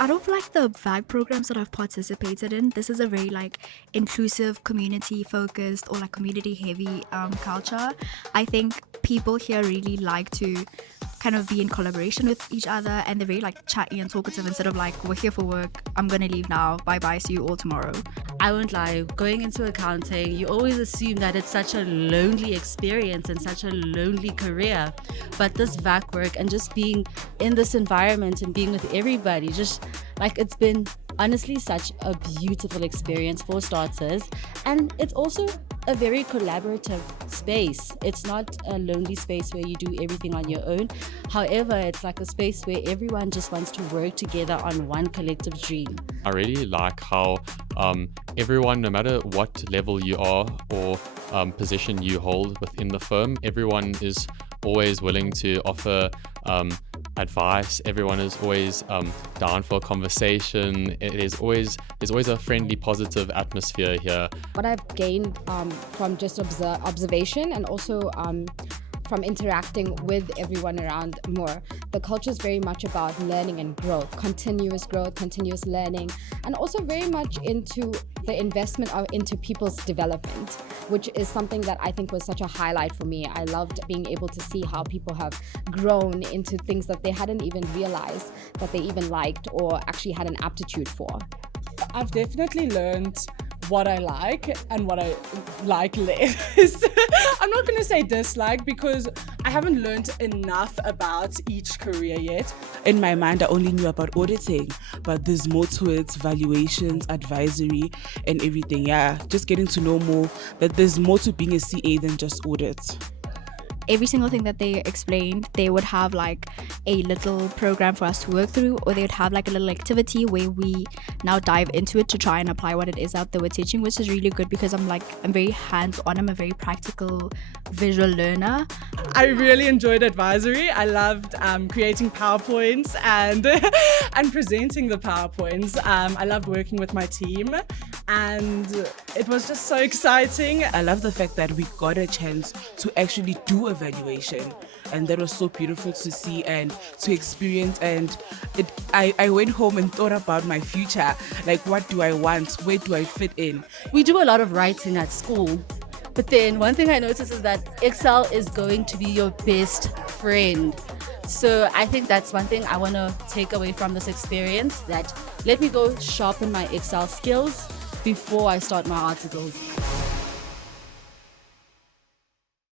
Out of like the VAG programs that I've participated in, this is a very like inclusive, community focused or like community heavy culture. I think people here really like to kind of be in collaboration with each other, and they're very like chatty and talkative instead of like, we're here for work, I'm gonna leave now, bye bye, see you all tomorrow. I won't lie, going into accounting, you always assume that it's such a lonely experience and such a lonely career. But this VAC work and just being in this environment and being with everybody, just like it's been honestly such a beautiful experience for starters. And it's also a very collaborative space. It's not a lonely space where you do everything on your own. However, it's like a space where everyone just wants to work together on one collective dream. I really like how everyone, no matter what level you are or position you hold within the firm, everyone is always willing to offer advice. Everyone is always down for a conversation. There's always a friendly, positive atmosphere here. What I've gained from just observation and also from interacting with everyone around more. The culture is very much about learning and growth, continuous learning, and also very much into the investment into people's development, which is something that I think was such a highlight for me. I loved being able to see how people have grown into things that they hadn't even realized that they even liked or actually had an aptitude for. I've definitely learned what I like and what I like less. I'm not going to say dislike because I haven't learned enough about each career yet. In my mind, I only knew about auditing, but there's more to it, valuations, advisory, and everything. Yeah, just getting to know more that there's more to being a CA than just audit. Every single thing that they explained, they would have like a little program for us to work through, or they would have like a little activity where we now dive into it to try and apply what it is that they were teaching, which is really good because I'm very hands-on. I'm a very practical visual learner. I really enjoyed advisory. I loved creating PowerPoints and and presenting the PowerPoints. I loved working with my team, and it was just so exciting. I love the fact that we got a chance to actually do evaluation, and that was so beautiful to see and to experience. And I went home and thought about my future, like what do I want, where do I fit in. We do a lot of writing at school, but then one thing I noticed is that Excel is going to be your best friend. So I think that's one thing I want to take away from this experience, that let me go sharpen my Excel skills before I start my articles.